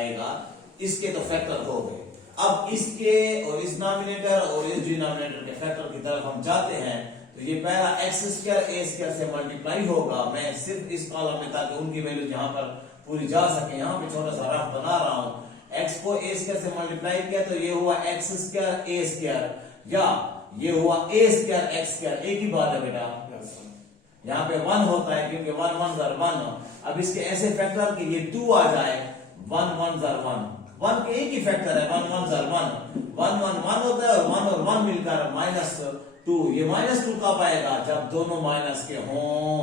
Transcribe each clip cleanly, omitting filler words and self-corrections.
आएगा, इसके तो फैक्टर हो गए। अब इसके और इस नॉमिनेटर और इस डिनोमिनेटर के फैक्टर की तरफ हम जाते हैं, तो ये पहला एक्स स्क्वायर ए स्क्वायर से मल्टीप्लाई होगा। मैं सिर्फ इस कॉलम में, ताकि उनकी वैल्यू जहां पर पूरी जा सके, यहाँ पे छोटा सा रफ बना रहा हूं। एक्स को ए स्क्वायर से मल्टीप्लाई किया तो ये हुआ एक्स स्क्वायर ए स्क्वायर, या ये हुआ ए स्क्वायर एक्स स्क्वायर, एक ही बात है बेटा। यहाँ पे 1 होता है क्योंकि 1 1 जार 1। अब इसके ऐसे फैक्टर कि ये 2 आ जाए, 1 1 जार 1, 1 के एक ही फैक्टर है, 1 1 जार 1, 1 1 1 होता है और 1 मिलकर -2। ये -2 कब आएगा? जब दोनों माइनस के हों।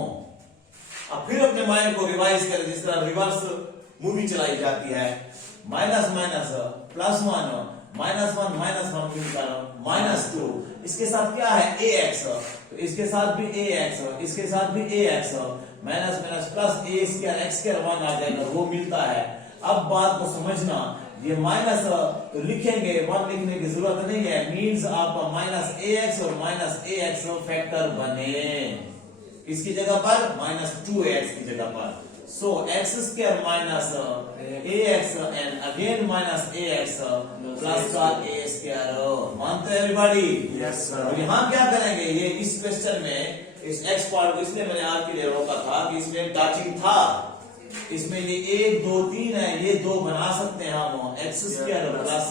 अब फिर अपने माइंड को रिवाइज करें, जिस तरह रिवर्स मूवी चलाई जाती है, माइनस माइनस प्लस 1, -1 -1 मिलकर -2। इसके साथ क्या है? ax, तो इसके साथ भी ax, इसके साथ भी ax, minus minus plus a square x square 1 आ जाएगा, वो मिलता है। अब बात को समझना, ये माइनस तो लिखेंगे, 1 लिखने की जरूरत नहीं है, मींस आपका -ax और -ax फैक्टर बने। इसकी जगह पर -2ax की जगह पर, so x square minus ax and again minus ax plus का a square। मानते हैं एवरीबॉडी? Yes sir. और यहाँ क्या करेंगे, ये इस क्वेश्चन में इस x पार्ट को इसलिए मैंने आपके लिए रोका था कि इसमें टचिंग था, इसमें ये 1 2 3 है, ये 2 बना सकते हैं हम, x square plus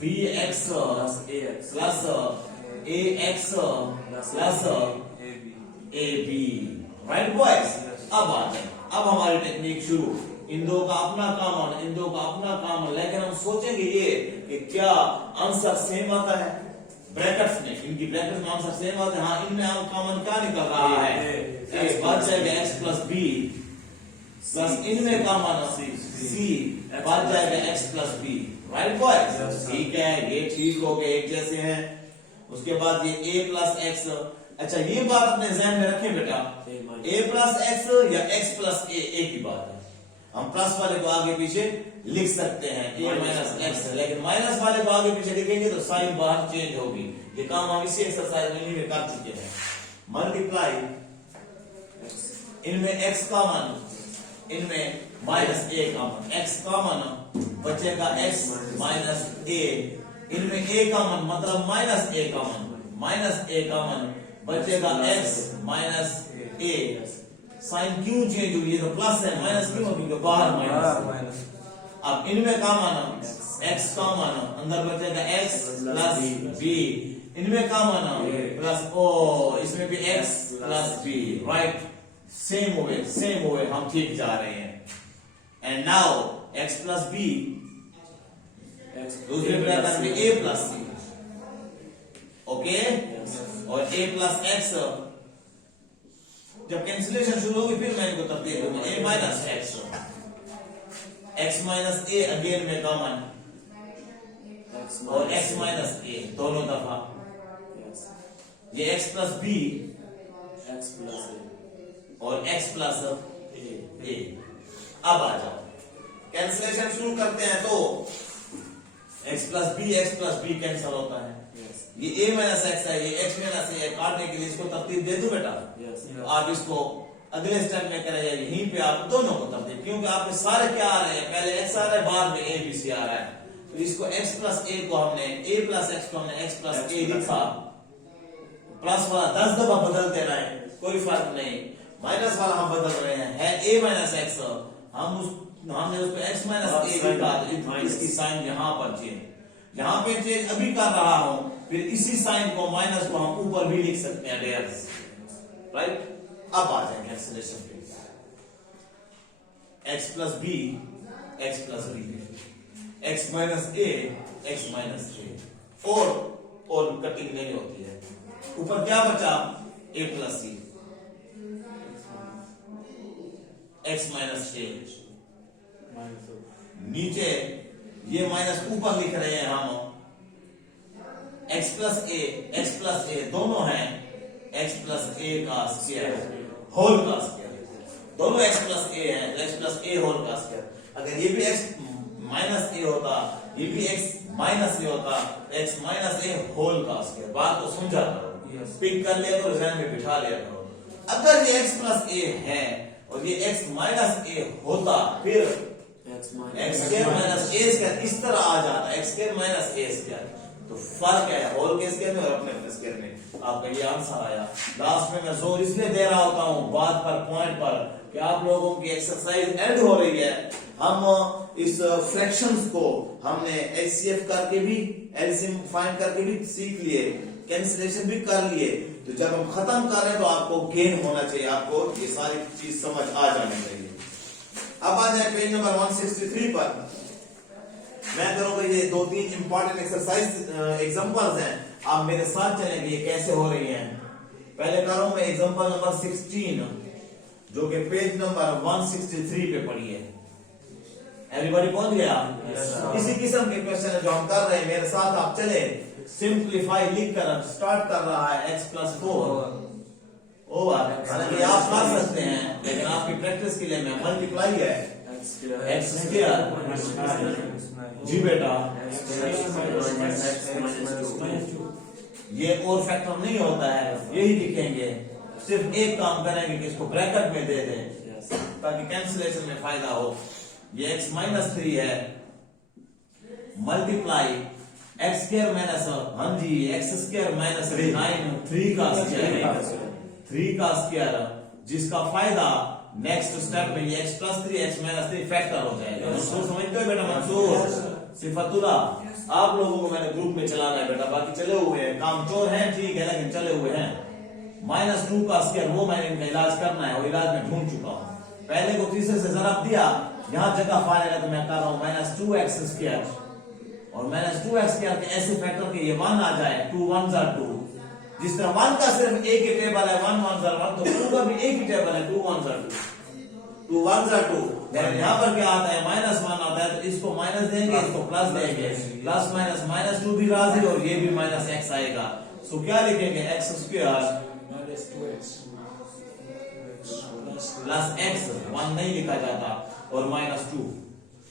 bx plus ax plus ab, right boys? अब आ जाए, अब हमारी टेक्निक शुरू। इन दो का अपना कॉमन, इन दो का अपना कॉमन, लेकिन हम सोचेंगे ये कि क्या आंसर सेम आता है ब्रैकेट्स में, इनकी ब्रैकेट्स में आंसर सेम आता है। हाँ, इनमें हम कॉमन क्या निकल रहा है? x बच जाएगा x प्लस b, प्लस इनमें कॉमन c बच जाएगा x plus b, right boys? ठीक है, ये ठीक हो गए, एक जैसे हैं। उसके बाद ये a प्लस x, अच्छा ये बात अपने ध्यान में रखें बेटा, a प्लस एक्स या x प्लस a एक ही बात है। हम प्लस वाले को आगे पीछे लिख सकते हैं, a माइनस एक्स, लेकिन माइनस वाले को आगे पीछे लिखेंगे तो साइन बाहर चेंज होगी। ये काम हम इसी एक्सरसाइज में कर चुके हैं। मल्टीप्लाई, इनमें x कॉमन, इनमें minus a common, x common बचेगा x माइनस a, इनमें a कॉमन मतलब minus a common, minus a common बचेगा x माइनस a। साइन क्यों चेंज हुई? ये तो प्लस है, माइनस क्यों? क्योंकि बाहर माइनस। अब इनमें कॉमन x कॉमन, अंदर बचेगा x प्लस b, इनमें कॉमन प्लस o, इसमें भी x plus b, right? Same हुए, हम ठीक जा रहे हैं। And now x plus b, दूसरे ब्रैकेट में a प्लस c, ओके? और a प्लस x, जब कैंसिलेशन शुरू होगी फिर मैं इनको तरतीब दूंगा, a minus x minus a again में कॉमन, और x माइनस a दोनों दफा, ये x प्लस b और x प्लस a। अब आ जाओ, कैंसिलेशन शुरू करते हैं तो x प्लस b कैंसिल होता है, ये a माइनस एक्स है, ये x माइनस a काटने के लिए इसको तरतीब दे दूं बेटा? आप इसको अगले स्टेप में करें, यहीं पे आप दोनों को तरतीब, क्योंकि आपके सारे क्या आ रहे हैं, पहले x आ रहा है, बाद में a b c आ रहा है, तो इसको x प्लस a को हमने a प्लस x को हमने x प्लस a लिखा, प्लस वाला 10 दफा बदलते रहे, कोई फर्क नहीं। माइनस वाला हम बदल रहे हैं, है a माइनस एक्स, हमने उसको x माइनस a लिखा, तो इसकी साइन यहाँ पर चेंज, यहाँ पे चेंज अभी कर रहा हूं, फिर इसी साइन को माइनस को हम ऊपर भी लिख सकते हैं, लेयर्स, राइट? अब आ जाए कैंसिलेशन पे, x plus b, x plus b, x minus a, x minus a, और कटिंग नहीं होती है। ऊपर क्या बचा? a plus c, x minus a, नीचे ये माइनस ऊपर लिख रहे हैं हम, x प्लस a दोनों हैं x प्लस a का स्क्वायर होल का स्क्वायर, दोनों x प्लस a है, x प्लस a होल का स्क्वायर। अगर ये भी x माइनस a होता, ये भी x माइनस a होता, x माइनस a होल का स्क्वायर। बात को समझा करो, पिक कर लिया करो, ध्यान में बिठा लिया करो। अगर ये x प्लस a है और ये x माइनस a होता, फिर एक्स स्क्वायर माइनस ए स्क्वायर इस तरह आ जाता है, एक्स स्क्वायर माइनस ए स्क्वायर। तो फर्क है होल के स्क्वायर में और अपने स्क्वायर में। आपका ये आंसर आया। लास्ट में मैं जोर इसलिए दे रहा होता हूँ बात पर, पॉइंट पर, कि आप लोगों की एक्सरसाइज एंड हो रही है। हम इस फ्रैक्शंस को हमने एचसीएफ करके भी, एलसीएम फाइंड करके भी सीख लिए, कैंसिलेशन भी कर लिए। तो जब हम खत्म कर रहे हैं तो आपको गेन होना चाहिए, आपको ये सारी चीज समझ आ जानी चाहिए। अब आ जाए पेज नंबर 163 पर। मैं करूंगा ये 2-3 इंपॉर्टेंट एक्सरसाइज एग्जांपल्स हैं, आप मेरे साथ चलेंगे ये कैसे हो रही हैं। पहले करूं मैं एग्जांपल नंबर 16 जो कि पेज नंबर 163 पे पड़ी है। एवरीबॉडी पहुंच गया? इसी किस्म के क्वेश्चन है जो हम कर रहे हैं, मेरे साथ आप चले। सिंप्लीफाई लिख कर स्टार्ट कर रहा है x+4 ओवर, हालांकि आप कर सकते हैं लेकिन आपकी प्रैक्टिस के लिए मैं मल्टीप्लाई है एक्स स्क्वायर जी बेटा, ये और फैक्टर नहीं होता है, यही लिखेंगे। सिर्फ एक काम करेंगे कि इसको ब्रैकेट में दे दें ताकि कैंसिलेशन में फायदा हो। ये x-3 है मल्टीप्लाई एक्स स्क्वायर माइनस, हाँ जी, एक्स स्क्वायर माइनस 9 3 का स्क्वायर, 3 का स्क्वायर, जिसका फायदा नेक्स्ट स्टेप में ये x+3 x-3 फैक्टर हो जाएगा। मंसूर समझते हो बेटा? मंसूर सिफतुल्ला, आप लोगों को मैंने ग्रुप में चलाना है बेटा, बाकी चले हुए हैं, काम चोर हैं ठीक है लेकिन चले हुए हैं। -2 का स्क्वायर वो मैंने इनका इलाज करना है, वो इलाज में ढूंढ चुका हूँ। पहले को तीसरे से जरा दिया, यहाँ जगह फाड़ेगा तो मैं कर रहा हूँ -2x² और -2x² के ऐसे फैक्टर के ये 1 आ जाए, 2 1s are 2। जिस तरह 1 का सिर्फ एक ही टेबल है 1 1s are 1, तो 2 का भी एक ही टेबल है 2 1s are 2, 2 1s are 2। लेकिन यहाँ पर क्या आता है -1 आता है, तो इसको माइनस देंगे, इसको प्लस देंगे, प्लस माइनस -2 भी राजी और ये भी -x आएगा। सो क्या लिखेंगे x² प्लस x, 1 नहीं लिखा जाता, और -2।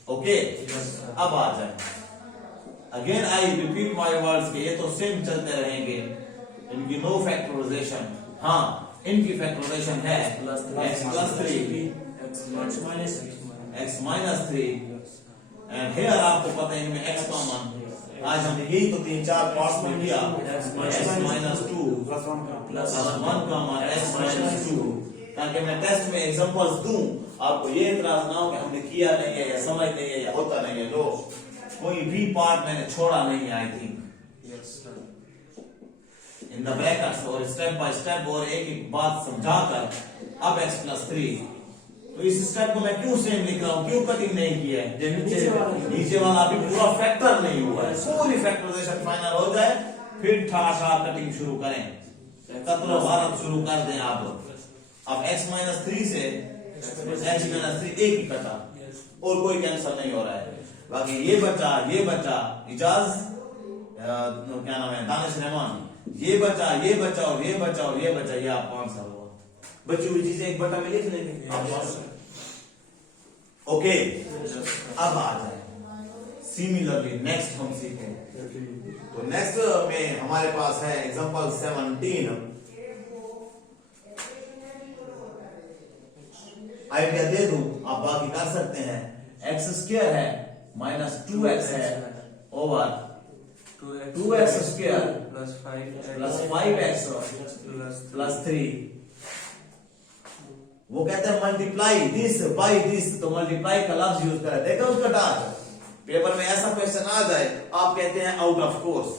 ओके, अब आ जाए again I repeat my words के ये तो सेम चलते रहेंगे, इनकी नो फैक्टराइजेशन। हाँ, इनकी फैक्टराइजेशन है x+3 x-3 एंड हियर आपको पता है इनमें x कॉमन, आज हमने यही तो 3-4 पार्ट्स में किया, x-2 प्लस 1 कॉमन x-2, ताकि मैं टेस्ट में एग्जांपल्स दूं, आपको ये इतराज ना हो कि हमने किया नहीं है या समझ नहीं है या होता नहीं है। लो, कोई भी पार्ट मैंने छोड़ा नहीं है, I think in the brackets, और स्टेप बाय स्टेप और एक एक बात समझाकर। अब x+3, तो इस स्टेप को मैं क्यों सेम लिख रहा हूं, क्यों कटिंग नहीं किया है? नीचे वाला अभी पूरा फैक्टर नहीं हुआ है, पूरी फैक्टराइजेशन फाइनल हो जाए फिर ठा कटिंग शुरू करें, कतरो भारत शुरू कर दें। अब x-3 से x-3 एक ही कटा और कोई कैंसल नहीं हो रहा है। बाकी ये बचा इजाज क्या नाम है, दानिश रहमान, ये बचा और ये बचा और ये बचा, ये आपका आंसर हुआ। बची हुई चीजें एक बटा में लिख लेंगे। ओके, अब आ जाए सिमिलरली नेक्स्ट हम सीखें। तो नेक्स्ट में हमारे पास है एग्जांपल 17। आइडिया दे दूं, आप बाकी कर सकते हैं। x² है -2x है over 2x² plus 5x plus 3। वो कहते हैं मल्टीप्लाई दिस बाय दिस, तो मल्टीप्लाई का लफ्ज यूज करें। देखो उसका डाक पेपर में ऐसा क्वेश्चन आ जाए, आप कहते हैं आउट ऑफ कोर्स,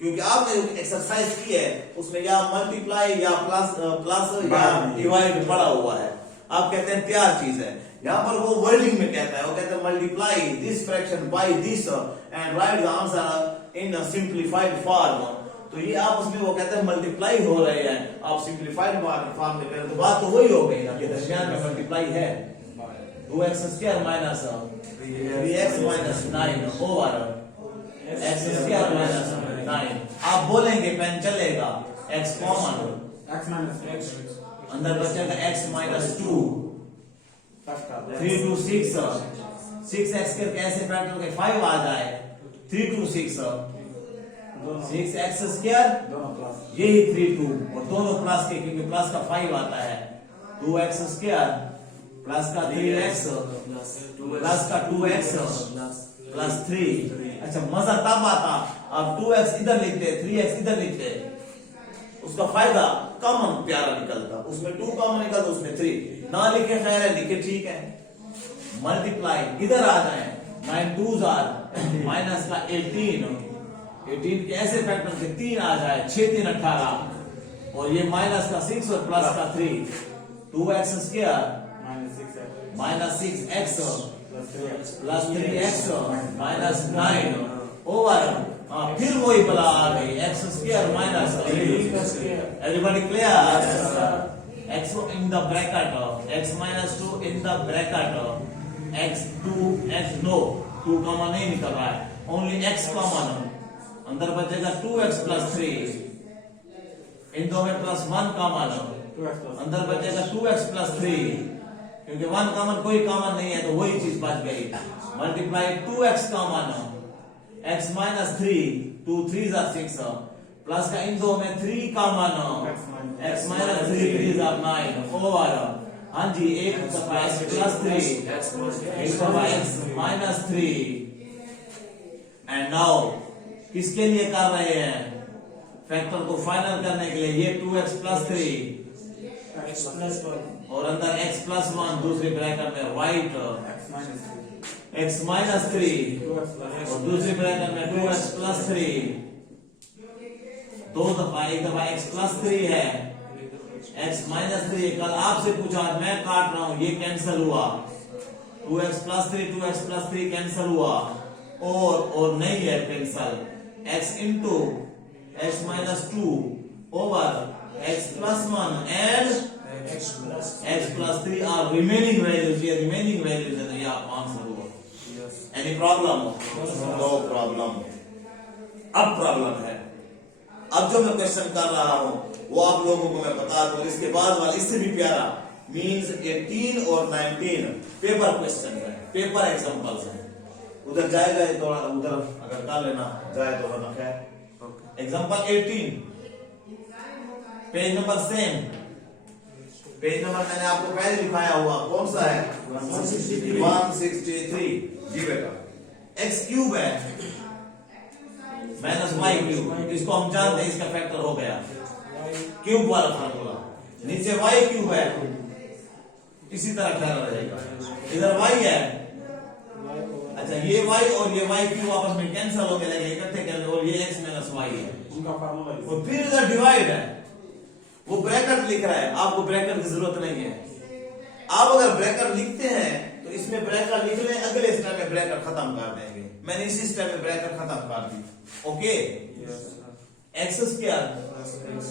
क्योंकि आपने जो एक्सरसाइज की है उसमें या मल्टीप्लाई या प्लस या डिवाइड पड़ा हुआ है, आप कहते हैं तैयार चीज है। यहाँ पर वो वर्डिंग में कहता है, वो कहता है multiply this fraction by this and right the answer in simplified form. तो ये आप उसमें वो कहते हैं मल्टीप्लाई हो रहे हैं, आप सिंप्लीफाइड फॉर्म में करें तो बात तो वही हो गई ना कि दरमियान में मल्टीप्लाई है 2x² minus 3x minus 9 over x² minus 9। आप बोलेंगे पेन चलेगा, x कॉमन, अंदर बचेगा x-2, 3 2 6 6x के कैसे फैक्टर के 5 आ जाए, 3 2 6 6x², यही 3 2 और दोनों प्लस के, क्योंकि प्लस का 5 आता है, 2x² प्लस का 3x प्लस का 2x प्लस 3। अच्छा मजा तब आता अब 2x इधर लिखते 3x इधर लिखते, उसका फायदा कॉमन प्यारा निकलता, उसमें 2 कॉमन निकलता, उसमें 3 ना लिखे खैर है, लिखे ठीक है। मल्टीप्लाई इधर आ जाए 9 2s आर माइनस का 18 के ऐसे फैक्टर के 3 आ जाए 6 3 18 और ये माइनस का 6 और प्लस का 3 2x square minus 6x plus 3x minus 9 over फिर वही बला आ गई x square minus 3। Everybody clear? x in the bracket x minus 2 in the bracket x2 x no 2 common नहीं निकल रहा है, ओनली x कॉमन, अंदर बचेगा 2x प्लस 3, इन दो में प्लस 1 कॉमन, अंदर बचेगा 2x प्लस 3, क्योंकि 1 कॉमन कोई कॉमन नहीं है तो वही चीज बच गई। Multiply 2x common x minus 3 2 3s are 6 plus का इन दो में 3 common x minus 3 3s are 9 over हाँ जी एक दफा x प्लस 3 एक दफा x माइनस 3। एंड नाउ किसके लिए कर रहे हैं? फैक्टर को फाइनल करने के लिए। ये 2x प्लस 3 और अंदर x प्लस 1 दूसरे ब्रैकेट में राइट x माइनस 3 और दूसरे ब्रैकेट में 2x प्लस 3, दो दफा, एक दफा x प्लस 3 है x माइनस 3। कल आपसे पूछा मैं काट रहा हूं, ये कैंसिल हुआ 2x प्लस 3 कैंसिल हुआ और नहीं है cancel, x into x minus 2 over x plus 1 and x plus 3 are remaining values, ये रिमेनिंग वैल्यूज है तो ये आप आंसर हुआ। Any problem? No problem. अब प्रॉब्लम है, अब जो मैं क्वेश्चन कर रहा हूं वो आप लोगों को मैं बता दूं, इसके बाद वाला इससे भी प्यारा मींस 18 और 19 पेपर क्वेश्चन है, पेपर एग्जांपल्स है। उधर जाएगा थोड़ा, उधर अगर कर लेना जाए तो वरना खैर। Example 18 page number same, page number मैंने आपको पहले दिखाया हुआ कौन सा है 163। जी बेटा x क्यूब है माइनस y क्यूब, इसको हम जानते हैं इसका फैक्टर हो गया क्यूब वाला फार्मूला, नीचे y क्यूब है इसी तरह ठहरा रहेगा, इधर y है। अच्छा ये y और ये y क्यूब आपस में कैंसिल हो गए, लेकिन इकट्ठे कर और ये x माइनस y है उनका फार्मूला, और फिर इधर डिवाइड है, वो ब्रैकेट लिख रहा है, आपको ब्रैकेट की जरूरत नहीं है। आप अगर ब्रैकेट लिखते हैं तो इसमें ब्रैकेट लिख लें, अगले स्टेप में ब्रैकेट खत्म कर देंगे। मैंने इसी स्टेप में ब्रैकेट खत्म कर दी। Okay x square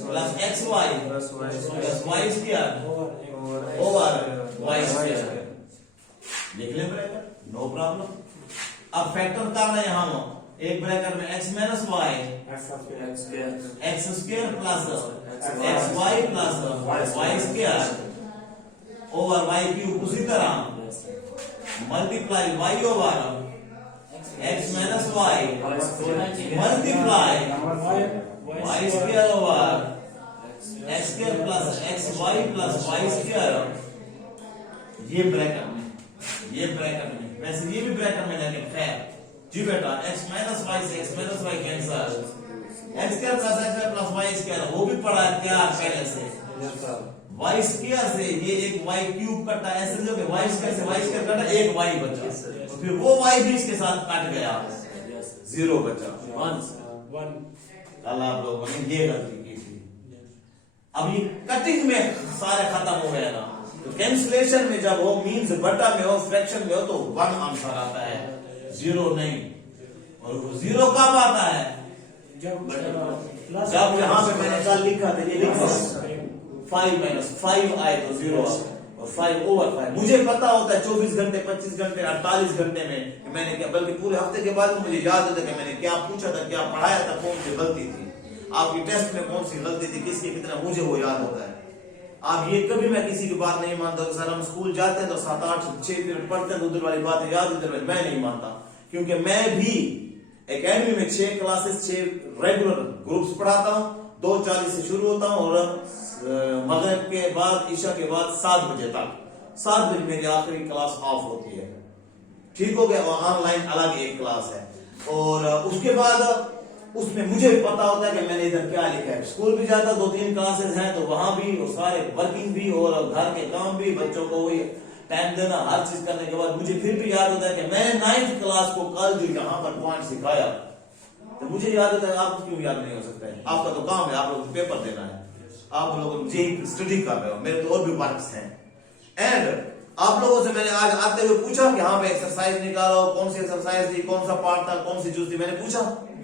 plus xy plus y square over y square लिख लें ब्रैकेट, नो प्रॉब्लम। अब फैक्टर कर रहे हैं हम, एक ब्रैकेट में x minus y x square plus xy plus y square over y cube, उसी तरह multiply y over x minus y multiply y square over x square plus xy plus y square, ये bracket में वैसे ये भी bracket में लेकिन खैर जी बेटा x माइनस y से x minus y cancel, x square plus x plus y square वो भी पढ़ा है क्या पहले से, y स्क्वायर से ये एक y क्यूब कटा, ऐसे जो कि y स्क्वायर से y स्क्वायर कटा, एक y बचा, फिर वो y भी इसके साथ कट गया, 0 बचा 1। कल आप लोगों ने ये गलती की थी। अब ये कटिंग में सारे खत्म हो गया ना, तो कैंसिलेशन में जब हो मींस बटा में हो फ्रैक्शन में हो तो 1 आंसर आता है, 0 नहीं। और 0 कब आता है? जब यहाँ पे मैंने कल लिखा था, ये लिखा 5 माइनस 5 आए तो 0 और 5 ओवर 5। मुझे पता होता है 24 घंटे 25 घंटे 48 घंटे में मैंने क्या, बल्कि पूरे हफ्ते के बाद मुझे याद होता कि मैंने क्या पूछा था, क्या पढ़ाया था, कौन सी गलती थी, आपकी टेस्ट में कौन सी गलती थी, किसकी कितना, मुझे वो याद होता है। आप ये कभी मैं किसी की बात नहीं मानता, सर हम स्कूल जाते हैं तो 7 8 6 पीरियड पढ़ते हैं तो उधर वाली बात याद, उधर वाली मैं नहीं मानता, क्योंकि मैं भी एकेडमी में 6 क्लासेस 6 रेगुलर ग्रुप्स पढ़ाता हूँ, 2:40 से शुरू होता हूँ और मगरिब के बाद ईशा के बाद 7 बजे तक 7 बजे मेरी आखिरी क्लास ऑफ होती है, ठीक हो गया। ऑनलाइन अलग एक क्लास है, और उसके बाद उसमें मुझे पता होता है कि मैंने इधर क्या लिखा है। स्कूल भी जाता, 2-3 क्लासेस हैं तो वहां भी और सारे वर्किंग भी और घर के काम भी, बच्चों को वही टाइम देना, हर चीज करने के बाद मुझे फिर भी याद होता है कि मैंने 9th क्लास को कल जो यहाँ पर पॉइंट सिखाया, तो मुझे याद होता है। आपको क्यों याद नहीं हो सकता है? आपका तो काम है, आप लोगों को पेपर देना है, आप लोग स्टडी कर रहे हो, मेरे तो और भी वर्क्स हैं। एंड आप लोगों से मैंने आज आते हुए पूछा कि हाँ भाई एक्सरसाइज निकालो, कौन सी एक्सरसाइज थी, कौन सा पार्ट था, कौन सी जूस थी, मैंने पूछा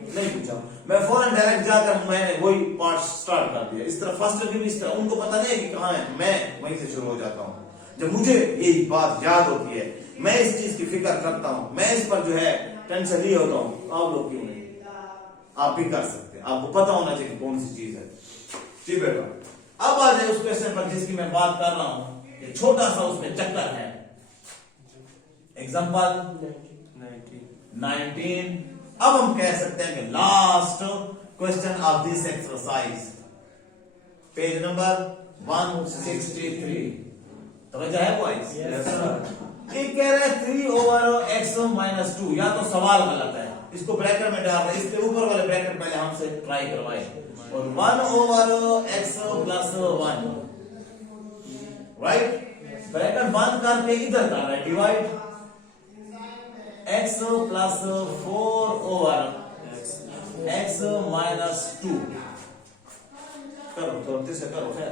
नहीं पूछा। मैं फौरन डायरेक्ट जाकर मैंने वही पार्ट स्टार्ट कर दिया। इस तरह फर्स्ट की भी इस तरह, उनको पता नहीं है कि कहाँ है, मैं वहीं से शुरू हो जाता हूँ। जब मुझे ये बात याद होती है, मैं इस चीज की फिक्र करता हूँ, मैं इस पर जो है टेंशन लिए होता हूँ। आप लोग क्यों नहीं? आप भी कर सकते हैं, आपको पता होना चाहिए कौन सी चीज है। ठीक बेटा, अब आ जाए उस क्वेश्चन पर जिसकी मैं बात कर रहा हूं। ये छोटा सा उसमें चक्कर है। एग्जांपल 19। अब हम कह सकते हैं कि last question of this exercise, page number 163। तवज्जो है बॉयज? ये कह रहे हैं 3/x-2। या तो सवाल गलत है, इसको ब्रैकेट में डाल रहे, इसके ऊपर वाले ब्रैकेट पहले हमसे ट्राई करवाए, और 1/x+1, राइट। ब्रैकेट बंद करके इधर कर रहे हैं डिवाइड, x+4/x-2 करो, थोड़े से करो। खैर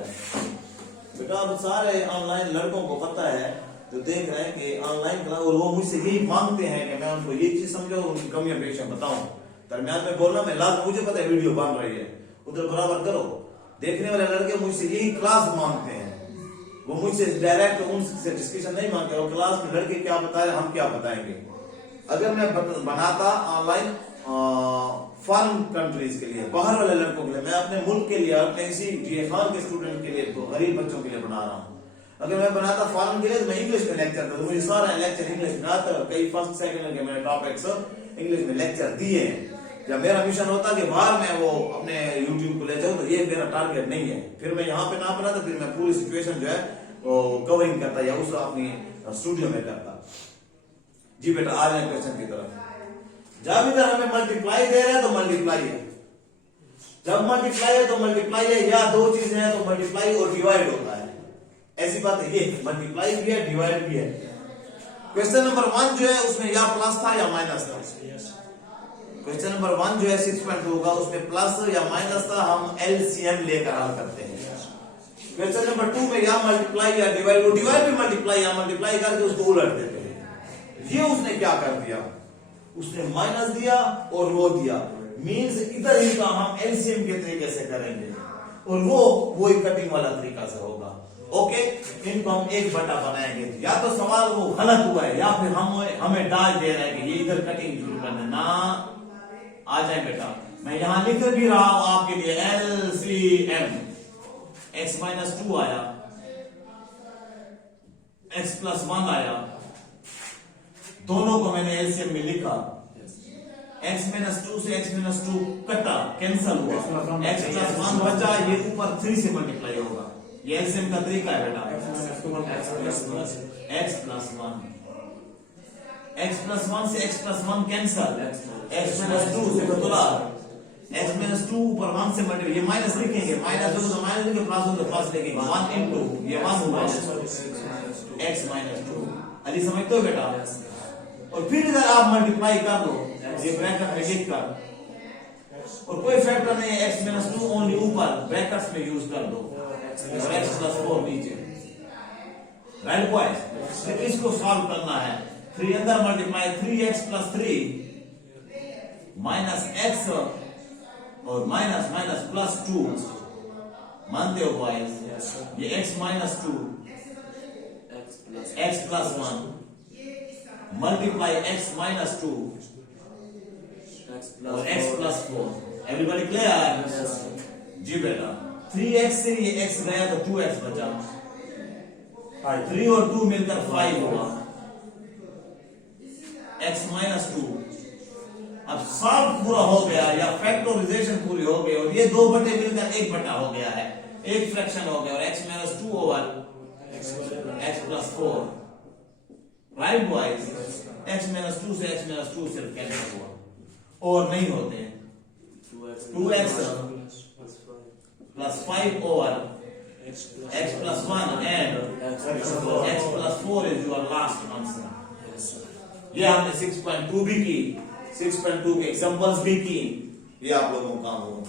बेटा, अब सारे ऑनलाइन लड़कों को पता है जो देख रहे हैं कि ऑनलाइन क्लास, और वो मुझसे यही मांगते हैं कि मैं उनको ये चीज समझाऊं, उनकी कमियां पेशियां बताऊं। दरम्यान में बोलना मैं लाजम, मुझे पता है वीडियो बन रही है, उधर बराबर करो। देखने वाले लड़के मुझसे यही क्लास मांगते हैं, वो मुझसे डायरेक्ट उनसे डिस्कशन नहीं मांगते। और क्लास में लड़के क्या बताए, हम क्या बताएंगे। अगर मैं बनाता ऑनलाइन फॉरेन कंट्रीज के लिए, बाहर वाले लड़कों के लिए, मैं अपने मुल्क के लिए, अपने इसी DA खान के स्टूडेंट के लिए, तो गरीब बच्चों के लिए बना रहा हूँ। अगर मैं बनाता फॉरेन के लिए तो मैं इंग्लिश में लेक्चर करता, मुझे सारा लेक्चर इंग्लिश में आता। कई फर्स्ट सेकंड के मैंने टॉपिक्स इंग्लिश में लेक्चर दिए हैं। जब मेरा मिशन होता कि बाहर मैं वो अपने यूट्यूब को ले जाऊं, तो ये मेरा टारगेट नहीं है। फिर मैं यहाँ पे ना बनाता, फिर मैं पूरी सिचुएशन जो है वो कवरिंग करता या उसको अपनी स्टूडियो में करता। जी बेटा, आ जाए क्वेश्चन की तरफ। जब इधर हमें मल्टीप्लाई दे रहे हैं तो मल्टीप्लाई है, जब मल्टीप्लाई है तो मल्टीप्लाई है, या दो चीजें हैं तो मल्टीप्लाई और डिवाइड होता है। ऐसी बात है, ये मल्टीप्लाई भी है, डिवाइड भी है। क्वेश्चन नंबर 1 जो है उसमें या प्लस था या माइनस था। क्वेश्चन नंबर 1 जो है 6.2 का, उसमें प्लस या माइनस था। हम LCM लेकर हल करते हैं। क्वेश्चन नंबर 2 में या मल्टीप्लाई या डिवाइड, वो डिवाइड भी मल्टीप्लाई या मल्टीप्लाई करके उसको उलट देते हैं। ये उसने क्या कर दिया, उसने माइनस दिया और वो दिया, मीन्स इधर ही का हम LCM के तरीके से करेंगे, और वो वही कटिंग वाला तरीका से होगा। ओके, इनको हम 1/, बनाएंगे। या तो सवाल वो गलत हुआ है, या फिर हमें डाल दे रहा है कि ये इधर कटिंग शुरू करना ना। आ जाए बेटा, मैं यहां लिख भी रहा हूं आपके लिए LCM। x-2 आया, x+1 आया, दोनों को मैंने LCM में लिखा। x-2 से x-2 कटा, कैंसल हुआ, x+1 बचा। ये ऊपर 3 से मल्टीप्लाई होगा। ये LCM का तरीका है बेटा। x+1 से x+1 कैंसल, x-2 से बदला, x-2 ऊपर 1 से मल्टीप्लाई, ये माइनस लिखेंगे, माइनस हो तो माइनस लिखेंगे, प्लस हो तो प्लस लिखेंगे। 1 इंटू ये 1 हुआ x-2। अली समझते हो बेटा? और फिर इधर आप मल्टीप्लाई कर दो, ये ब्रैकेट में लिख कर, और कोई फैक्टर नहीं है, x-2 ओनली ऊपर ब्रैकेट्स में यूज कर दो, और x+4 नीचे। Right boys? फिर इसको सॉल्व करना है। 3 अंदर मल्टीप्लाई, 3x+3 माइनस x और माइनस माइनस +2। मानते हो बॉयज? ये x-2 x+1 मल्टीप्लाई x-2 और x+4। Everybody clear? जी बेटा, 3x से ये x गया तो 2x बचा, 3 और 2 मिलकर 5 हुआ, x-2। अब सॉल्व पूरा हो गया या फैक्टराइजेशन पूरी हो गई, और ये 2 बटे मिलकर 1 बटा हो गया है, एक फ्रैक्शन हो गया, और x-2 over x plus 4, right boys? x minus 2 से x minus 2 सिर्फ कैंसिल हुआ और नहीं होते 2x plus 5 over x plus 1 and x plus 4 is your last answer. ये हमने 6.2 भी की, 6.2 के एग्जांपल्स भी की, ये आप लोगों को काम होगा।